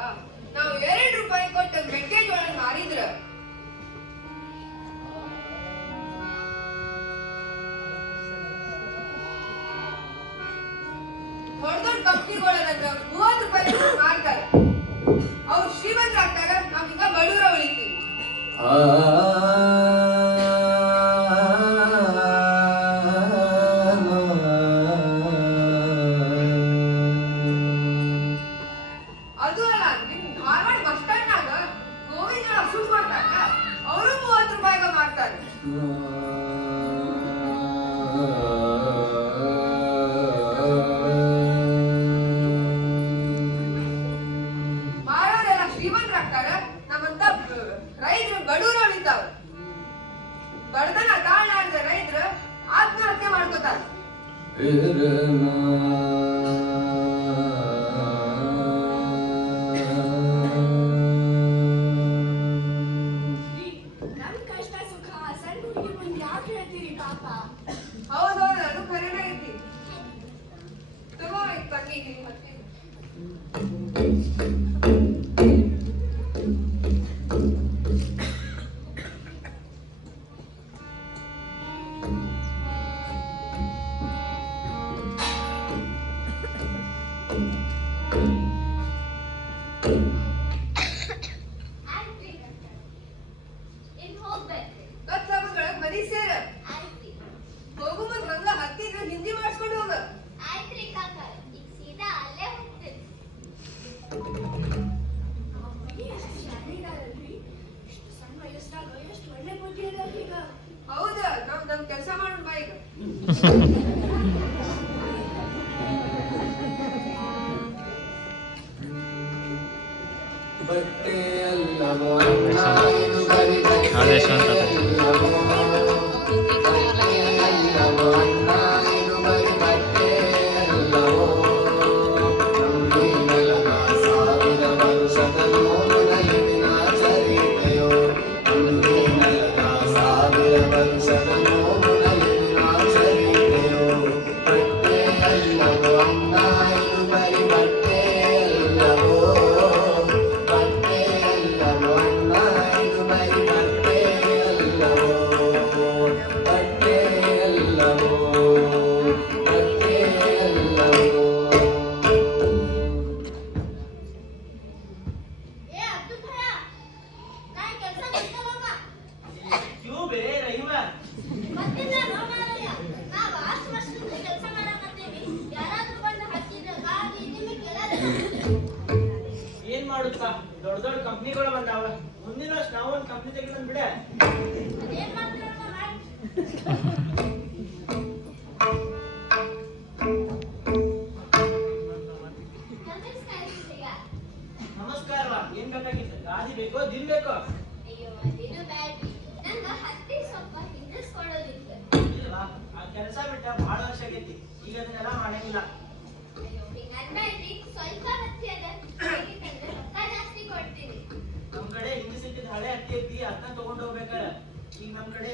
ನಾವು 2 ರೂಪಾಯಿ ಕೊಟ್ಟು ಮೆಕ್ಕೆಜೋಳ ಮಾರಿದ್ರ ದೊಡ್ಡ ದೊಡ್ಡ ಕಂಪ್ನಿಗಳನ್ನ 30 ರೂಪಾಯಿ ಮಾರ್ತಾರ ಅವ್ರು ಶ್ರೀಮಂತರಾಗ್ತಾರ ನಾವ್ ಈಗ ಬಡವರ ಉಳಿತೀವಿ ಅದು ಅಲ್ಲ ನಿಮ್ ಧಾರವಾಡ ಬಸ್ ಸ್ಟ್ಯಾಂಡ್ನಾಗ ಗೋವಿಂದ ಹಸು ಮಾಡ್ತಾರ ಅವರು 30 ರೂಪಾಯಿಗ ಮಾರ್ತಾರೆ ಮಾರೋರೆಲ್ಲ ಶ್ರೀಮಂತರಾಗ್ತಾರ ನಮ್ಮಂತ ರೈತರು ಬಡವರು ಉಳಿತಾವ ಬಡತನ ತಾಳಾರ್ದ ರೈತರು ಆತ್ಮಹತ್ಯೆ ಮಾಡ್ಕೋತಾರ ನಮ್ ಕಷ್ಟ ಸುಖ ಸಣ್ಣ ಹುಡುಗಿ ಮುಂದೆ ಯಾಕೆ ಹೇಳ್ತೀರಿ ಪಾಪ? ಹೌದೌದು ಅದು ಖರೇನ ಐತಿ ತಗೋ ತಂಗಿ ನೀವು ಮತ್ತೆ ಇನ್ ಹೋಗ್ಬೇಕ್ರಿ. ಕತ್ಲಾಬಗಳ್ ಮನಿ ಸೇರ ಆಯ್ತ್ರಿ. ಹೋಗು ಮುಂದ್ ಹಂಗ ಹತ್ತಿದ್ರ ಹಿಂದಿ ಮಾಡಿಸ್ಕೊಂಡು ಹೋಗ ಆಯ್ತ್ರಿ ಕಾಕಾರ. ಈಗ ಸೀದಾ ಅಲ್ಲೇ ಹೋಗ್ತೀನಿ. ಅಮ್ಮಯ್ಯ, ಎಷ್ಟು ಶಾಣೆಗಾರಲ್ರಿ? ಇಷ್ಟು ಸಣ್ಣ ವಯಸ್ಸಾಗ ಎಷ್ಟು ಒಳ್ಳೆ ಬುದ್ಧಿ ಅದ ಈಗ. ಹೌದ ನಾವ್ ನಮ್ ಕೆಲಸ ಮಾಡೋಣ ಬಾ ಈಗ ಆದೇಶ ಅಂತ ಏ ಅಬ್ದುಲ್ ಭಯ್ಯ, ನಾ ಈ ಕೆಲ್ಸ ಮಾಡ್ಕೊಳಮ್ಮ. ಕ್ಯೂ ಬೇ ರಹಿಮ ಮತ್ತಿನ್ನ ನೋ ಮಾರಾಯ. ನಾವ್ ಅಷ್ಟ್ ವರ್ಷದಿಂದ ಕೆಲ್ಸ ಮಾಡಕತ್ತೀವಿ. ಯಾರಾದ್ರೂ ಬಂದು ಹಚ್ಚಿದ್ರೆ ಗಾಡಿ ನಿಮಗೆಲ್ಲ ಏನ್ ಮಾಡುತ್ತಾ ದೊಡ್ಡ ದೊಡ್ಡ ಕಂಪ್ನಿಗಳು ಬಂದಾವ ಮುಂದಿನ ವರ್ಷ ನಾವು ಒಂದು ಕಂಪ್ನಿ ತೆಗಿದ್ ಬಿಡ ಅದೇನ್ ಮಾಡ್ತೀರಮ್ಮ ಮಾಡಿ. ಬೇಕೋ ದಿನ ಬೇಕೋ ಅಯ್ಯೋ ಅದೇನು ಬ್ಯಾಡ್ರಿ ನಂಗ ಹತ್ತಿ ಸ್ವಲ್ಪ ಹಿಂದಿಸ್ಕೊಡೋದಿತ್ತು. ಇಲ್ವಾ ಆ ಕೆಲಸ ಬಿಟ್ಟ ಬಹಳ ವರ್ಷ ಆಗೈತಿ ಈಗ ಅದನ್ನೆಲ್ಲ ಮಾಡಂಗಿಲ್ಲ. ಅಯ್ಯೋ ಹಿಂಗ್ ಅನ್ಬೇಡ್ರಿ, ಸ್ವಲ್ಪ ಹತ್ತಿ ಅದ ಹೇಗಿತ್ತಂದ್ರೆ ರೊಕ್ಕ ಜಾಸ್ತಿ ಕೊಡ್ತೀನಿ. ನಮ್ ಕಡೆ ಹಿಂದಿಸಿಟ್ಟಿದ್ ಹಳೆ ಹತ್ತಿ ಐತಿ ಅದನ್ನ ತಗೊಂಡ್ ಹೋಗ್ಬೇಕಾರ. ಈಗ ನಮ್ ಕಡೆ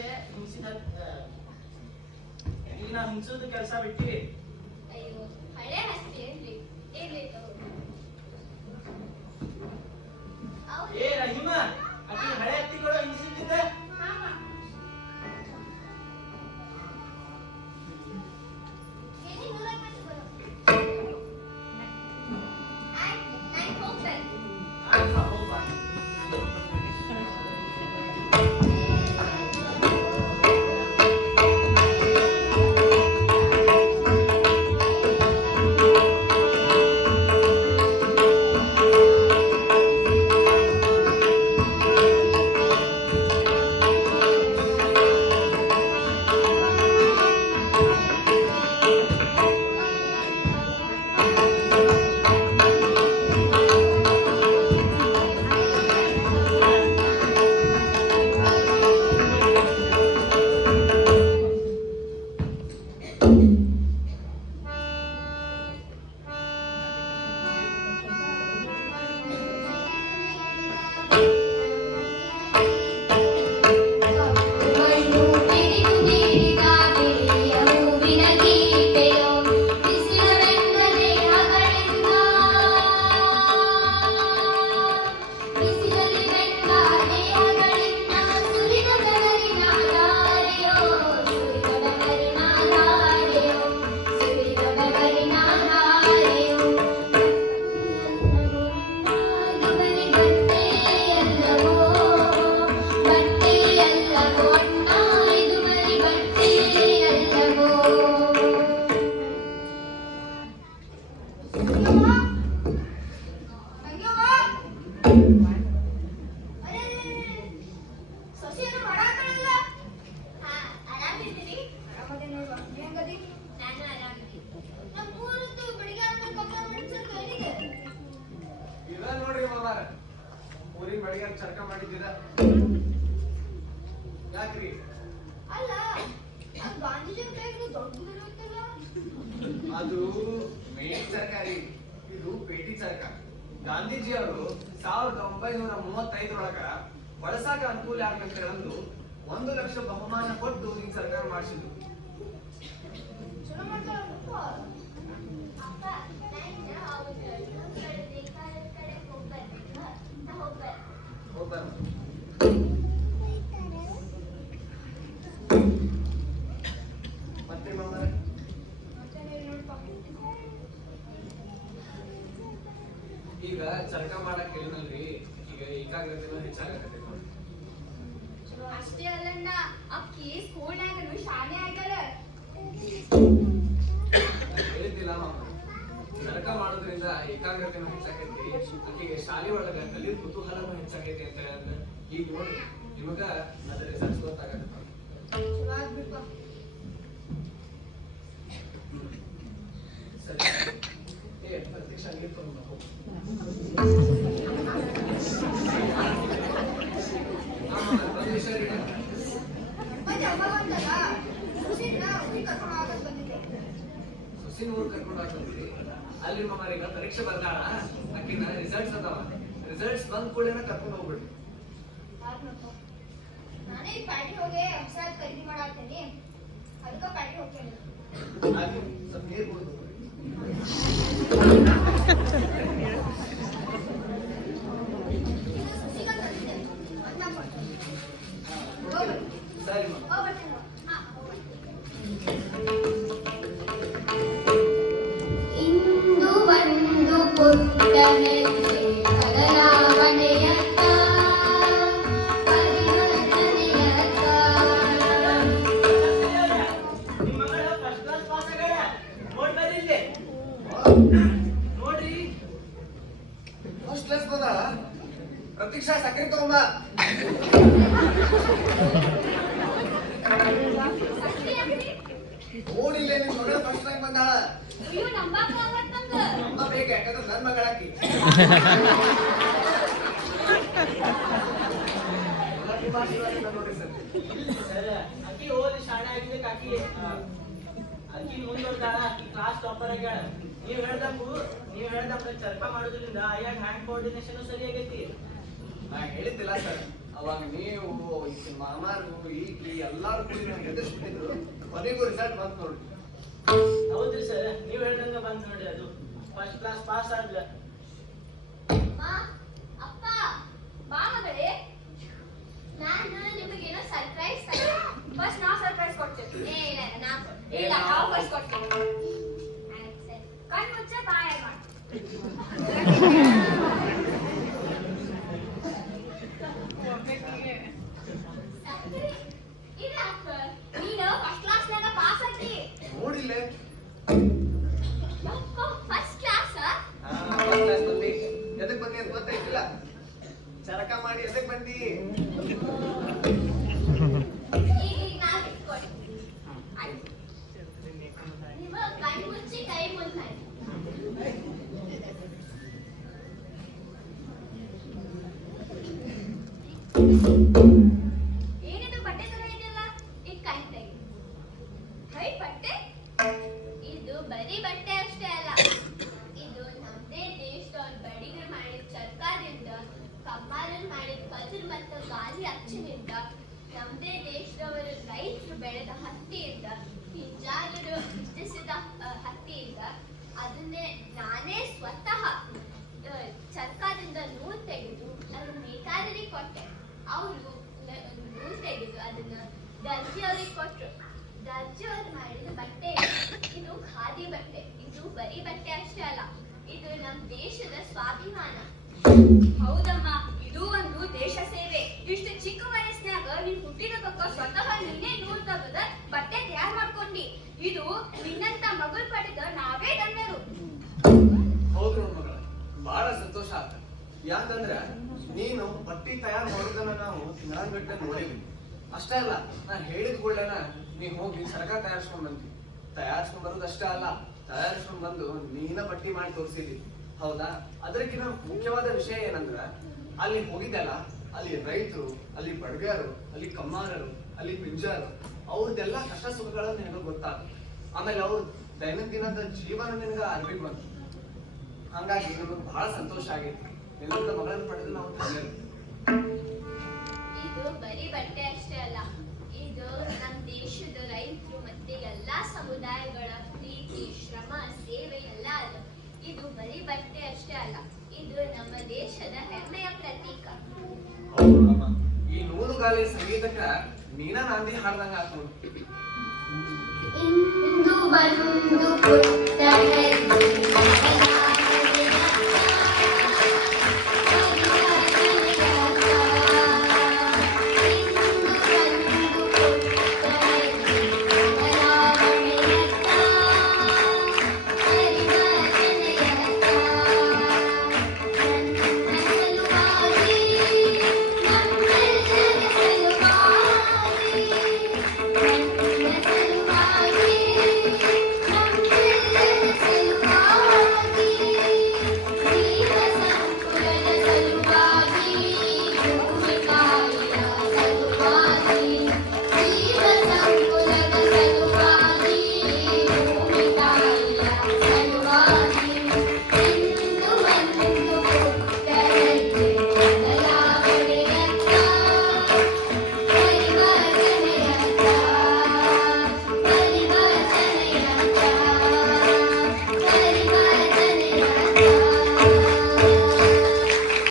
ಈಗ ನಾವ್ ಹಿಂಸೋದು ಕೆಲಸ ಬಿಟ್ಟಿವಿ. ಅಯ್ಯೋ ಹಳೆ ಹತ್ತಿ ಏನ್ರಿ ಇರ್ಲಿ ತಗೋ. ಏ ರಹಿಮ ಅಕ್ಕಿ ಹಳೆ ಹತ್ತಿಗಳು ಹಿಂದಿಸಿಟ್ಟಿದ್ದೆ. ಆಯ್ತಾ ಹೋಗ್ಬಾ. ಊರಿನ ಬೆಳಿಗ್ಗೆ ಚರ್ಕ ಮಾಡಿದ್ದೀರ ಯಾಕ್ರಿ? ಅಲ್ಲ ಗಾಂಧೀಜಿ ದೊಡ್ಡದಿರುತ್ತಲ್ಲ. ಅದು ಮೇಟಿ ಸರ್ಕಾರಿ, ಇದು ಪೇಟಿ ಚರ್ಕ. ಗಾಂಧೀಜಿ ಅವರು 1935 ಬಳಸಾಕ ಅನುಕೂಲ ಆಗಂತ ಹೇಳಂದು 1 ಲಕ್ಷ ಬಹುಮಾನ ಕೊಟ್ಟು ಈ ಸರ್ಕಾರ ಮಾಡಿಸಿದ್ರು. ಚಲೋ ಮಾಡ್ತಾರಪ್ಪ. ಅಪ್ಪ ನಾನು ಅವ್ರ ಕಡೆ ಹೋಗ್ಬರ್ಬೇಕಾ? ನಾ ಹೋಗ್ಬರ್ತೀನಿ. ಮತ್ತೆ ಈಗ ಚರ್ಕ ಮಾಡಕ್ ಹೇಳಿನಲ್ರಿ, ಈಗ ಏಕಾಗ್ರತೆನೂ ಹೆಚ್ಚಾಗತ್ತೆ ನೋಡಿ. ಅಷ್ಟೇ ಅಲ್ಲಣ್ಣ, ಅಕ್ಕಿ ಸ್ಕೂಲ್ನಾಗ ಶಾಲೆ ಆಗ್ಯಾರ. ಹೇಳಿದ್ದಿಲ್ಲ ಮಾಮ, ಚರ್ಕ ಮಾಡೋದ್ರಿಂದ ಏಕಾಗ್ರತೆನೂ ಹೆಚ್ಚಾಗೈತಿ, ಆಕೆಗೆ ಶಾಲೆ ಒಳಗ ಕಲಿಯೋ ಕುತೂಹಲನೂ ಹೆಚ್ಚಾಗೈತಿ ಅಂತ ಹೇಳಿದ್ರೆ ಈಗ ನೋಡಿ ನಿಮಗ ಅದ್ರ ರಿಸಲ್ಟ್ಸ್ ಗೊತ್ತಾಗತ್ತೆ. ಚಲೋ ಆಗ್ಬಿಡ್ಪ. ಸರಿ ಏ ಪ್ರತೀಕ್ಷ ನೀರು ತಗೊಂಡು ಹೋಗು. ಸುಸಿನ ಊರ್ ಕರ್ಕೊಂಡು ಹೋಗ್ತಂದ್ರಿ, ಅಲ್ಲಿ ಮಮ್ಮೀಗ ಪರೀಕ್ಷೆ ಬರ್ತಾಳ, ಆಕಿನ ರಿಸಲ್ಟ್ಸ್ ಅದಾವ, ರಿಸಲ್ಟ್ಸ್ ಬಂದ್ ಕೂಡಲೇ ಕರ್ಕೊಂಡು ಹೋಗ್ಬಿಡ್ರಿ. ನಾನೇ ಈ ಪ್ಯಾಟಿ ಹೋಗಿ ಹೊಸ ಖರೀದಿ ಮಾಡಾಕ್ತೇನಿ, ಅದಕ್ಕೆ ಪ್ಯಾಟಿ ಹೋಗ್ತೇನೆ. ಆಯ್ತು, ಸ್ವಲ್ಪ ನೀರು ಕುಡಿದು ಹೋಗ್ರಿ. ಇದು ಸುಸಿಗ ತಂದಿದ್ದೆ, ಅದ್ನ ಕೊಡ್ತೀನಿ. ಸರಿ ಮಮ್ಮ. ಹೋಗ್ಬರ್ತೇನೆ. ಹಾ ಹೋಗ್ಬರ್ತೇನೆ. ಇಂದು ಒಂದು ಪುಟ್ಟ ಹೆಜ್ಜೆ ಬದಲಾವಣೆಯತ್ತ, ಪರಿವರ್ತನೆಯತ್ತ. ನಿಮ್ಮ ಮಗಳ ಫಸ್ಟ್ ಕ್ಲಾಸ್ ಪಾಸ್ ಆಗ್ಯಾಳ. ನೋಡ್ ಬರ್ರಿ ಇಲ್ಲಿ. ನೋಡ್ರಿ ಫಸ್ಟ್ ಕ್ಲಾಸ್ ಬಂದಾಳ. ಪ್ರತೀಕ್ಷಾ ಸಕ್ಕರೆ ತಗೊಂಬ. ನೋಡಿಲ್ಲ ನಿಮ್ ಮಗಳ ಫಸ್ಟ್ ಟೈಮ್ ಬಂದಾಳ. ಅಯ್ಯೋ ನಂಬಾಕ ಆಗತ್ತಂಗ. ಅಮ್ಮ ಬೇಕು, ಯಾಕಂದ್ರೆ ನನ್ ಮಗಳಾಕಿ. ಎಲ್ಲ ನಿಮ್ಮ ಆಶೀರ್ವಾದ ನೋಡಿ ಸರ್. ಸರ್ ಅಕ್ಕಿ ಓದಿ ಶಾಣೆ ಆಗಿದ್ದಕ್ಕೆ ಅಕ್ಕಿ ಮುಂದೋಗ್ತಾಳ, ಅಕ್ಕಿ ಕ್ಲಾಸ್ ಟಾಪರ್ ಆಗ್ಯಾಳ. ನೀವ್ ಹೇಳ್ದಂಗ ಚರ್ಕ ಮಾಡೋದ್ರಿಂದ ಅಯ್ಯಾಗ ಹ್ಯಾಂಡ್ ಕೋಆರ್ಡಿನೇಷನ್ ಸರಿ ಆಗೈತಿ. ನಾ ಹೇಳಿದ್ದಿಲ್ಲ ಸರ್, ಅವಾಗ ನೀವು ಈ ಮಾಮಾರು ಈಕಿ ಎಲ್ಲಾರು ಕೂಡಿ ನನಗೆ ಎದುರಿಸ್ಬಿಟ್ಟಿದ್ರು. ಕೊನೆಗೂ ರಿಸಲ್ಟ್ ಬಂತು ನೋಡಿ. ಹೌದ್ರಿ ಸರ್, ನೀವ್ ಹೇಳ್ದಂಗ ಬಂದ್ ನೋಡ್ರಿ, ಅದು ಫಸ್ಟ್ ಕ್ಲಾಸ್ ಪಾಸ್ ಆಗ್ಲ. ಅಮ್ಮ, ಅಪ್ಪ, ಬಾ ಮಗಳೇ. ನಾನು ನಿಮಗೇನೋ ಸರ್ಪ್ರೈಸ್ ಫಸ್ಟ್ ನಾವು ಸರ್ಪ್ರೈಸ್ ಕೊಡ್ತೇವೆ. ಇಲ್ಲ ನಾವು ಫಸ್ಟ್ ಕೊಡ್ತೇವೆ. ಕಣ್ ಮುಚ್ಚೆ ಬಾಯ ಮಾಡಿ. ನೀನು ಫಸ್ಟ್ ಕ್ಲಾಸ್ನಾಗ ಪಾಸ್ ಆಗಿ ನೋಡಿಲ್ಲೇ ಫಸ್ಟ್ ಕ್ಲಾಸ್ ಬಂದಿ. ಎದಕ್ ಬಂದಿ ಅಂತ ಗೊತ್ತಾಯ್ತಿಲ್ಲ. ಚರಕ ಮಾಡಿ ಎದಕ್ ಬಂದಿ? ಈಗ ನಾವು ಇಟ್ಕೊಡಿ. ನಿಮ್ಮ ಕಣ್ ಮುಚ್ಚಿ ಕೈ ಮುಂದೆ ಏನಿದು ಬಟ್ಟೆ ತರ ಇದೆಯಲ್ಲ? ಈ ಕಣ್ ತೆಗಿ. ಹೈ ಬಟ್ಟೆ? ಇದು ಬರೀ ಬಟ್ಟೆ ಅಷ್ಟೇ ಅಲ್ಲ, ಇದು ನಮ್ದೇ ದೇಶದವ್ರ ಬಡಿಗರು ಮಾಡಿದ ಚರ್ಕಾದಿಂದ, ಕಮ್ಮಾರನ್ ಮಾಡಿದ ಕಜರ್ ಮತ್ತು ಗಾಲಿ ಅಚ್ಚಿನಿಂದ, ನಮ್ದೇ ದೇಶದವರ ರೈತರು ಬೆಳೆದ ಹತ್ತಿಯಿಂದ, ಹಿಂಜಾಲರು ಬಿತ್ತಿಸಿದ ಹತ್ತಿಯಿಂದ, ಅದನ್ನೇ ನಾನೇ ಸ್ವತಃ ಚರ್ಕಾದಿಂದ ನೂಲು ತೆಗೆದು ಅದನ್ನ ನೇಕಾರರಿಗೆ ಕೊಟ್ಟೆ. ಅವರು ನೂಲು ತೆಗೆದು ಅದನ್ನ ದರ್ಜಿಯವ್ರಿಗೆ ಕೊಟ್ರು. ದರ್ಜಿಯವ್ರು ಮಾಡಿದ ಬಟ್ಟೆ ಇದು ಖಾದಿ ಬಟ್ಟೆ. ಇದು ಬರೀ ಬಟ್ಟೆ ಅಷ್ಟೇ ಅಲ್ಲ, ಇದು ನಮ್ಮ ದೇಶದ ಸ್ವಾಭಿಮಾನ. ಹೌದಮ್ಮ, ಇದು ಒಂದು ದೇಶ ಸೇವೆ. ಇಷ್ಟು ಚಿಕ್ಕ ವಯಸ್ಸಿನಾಗ ನೀನ್ ಹುಟ್ಟಿದಕ್ಕ ಸ್ವತಃ ನೀನೇ ನೂಲ್ ತಗದ ಬಟ್ಟೆ ತಯಾರು ಮಾಡ್ಕೊಂಡಿ. ಇದು ನಿನ್ನಂತ ಮಗಳು ಪಡೆದ ನಾವೇ ಧನ್ಯರು. ಹೌದು ಮಗಳ, ಬಹಳ ಸಂತೋಷ ಆತ. ಯಾಕಂದ್ರ ನೀನು ಬಟ್ಟಿ ತಯಾರು ಮಾಡೋದನ್ನ ನಾವು ತಿಂಗಳಗಟ್ಟಲೆ ನೋಡಿದ್ವಿ. ಅಷ್ಟೇ ಅಲ್ಲ, ನಾ ಹೇಳಿದ ಕೂಡಲೇನ ನೀ ಹೋಗಿ ಸರಕ ತಯಾರಿಸ್ಕೊಂಡ್ ಬಂದಿ. ತಯಾರಿಸ್ಕೊಂಡ್ ಬರೋದು ಅಷ್ಟೇ ಅಲ್ಲ, ತಯಾರಿಸ್ಕೊಂಡ್ ಬಂದು ನೀನ ಬಟ್ಟಿ ಮಾಡಿ ತೋರಿಸಿದಿ. ಹೌದಾ? ಅದಕ್ಕಿಂತ ಮುಖ್ಯವಾದ ವಿಷಯ ಏನಂದ್ರ, ಅಲ್ಲಿ ಹೋಗಿದ್ದಲ್ಲ, ಅಲ್ಲಿ ರೈತರು, ಅಲ್ಲಿ ಬಡಗರು, ಅಲ್ಲಿ ಕಮ್ಮಾರರು, ಅಲ್ಲಿ ಪಿಂಜಾರು, ಅವ್ರದ್ದೆಲ್ಲ ಕಷ್ಟ ಸುಖಗಳು ನಿನಗೆ ಗೊತ್ತಾಗ. ಆಮೇಲೆ ಅವ್ರ ದೈನಂದಿನದ ಜೀವನ ನಿನಗ ಅರಿವಿಗೆ ಬಂತು. ಹಂಗಾಗಿ ನಮಗೆ ಬಹಳ ಸಂತೋಷ ಆಗೈತಿ. ನಿನ್ನಂತ ಮಗಳನ್ನು ಪಡೆದು ನಾವು ಧನ್ಯರು. ಇದು ಬರೀ ಬಟ್ಟೆ ಅಷ್ಟೇ ಅಲ್ಲ, ಇದು ನಮ್ಮ ದೇಶದ ರೈತರು ಮತ್ತೆ ಎಲ್ಲಾ ಸಮುದಾಯಗಳ ಪ್ರೀತಿ, ಶ್ರಮ, ಸೇವೆ ಎಲ್ಲ ಅದ. ಇದು ಬರೀ ಬಟ್ಟೆ ಅಷ್ಟೇ ಅಲ್ಲ, ಇದು ನಮ್ಮ ದೇಶದ ಹೆಮ್ಮೆಯ ಪ್ರತೀಕ. ಹೌದಮ್ಮ, ಈ ನೂಲುಗಾಲಿ ಸಂಗೀತಕ್ಕ ನೀನ ನಾಂದಿ ಹಾಡ್ದಂಗ ಆತು. ಇಂದು ಬಂದು ಪುಟ್ಟ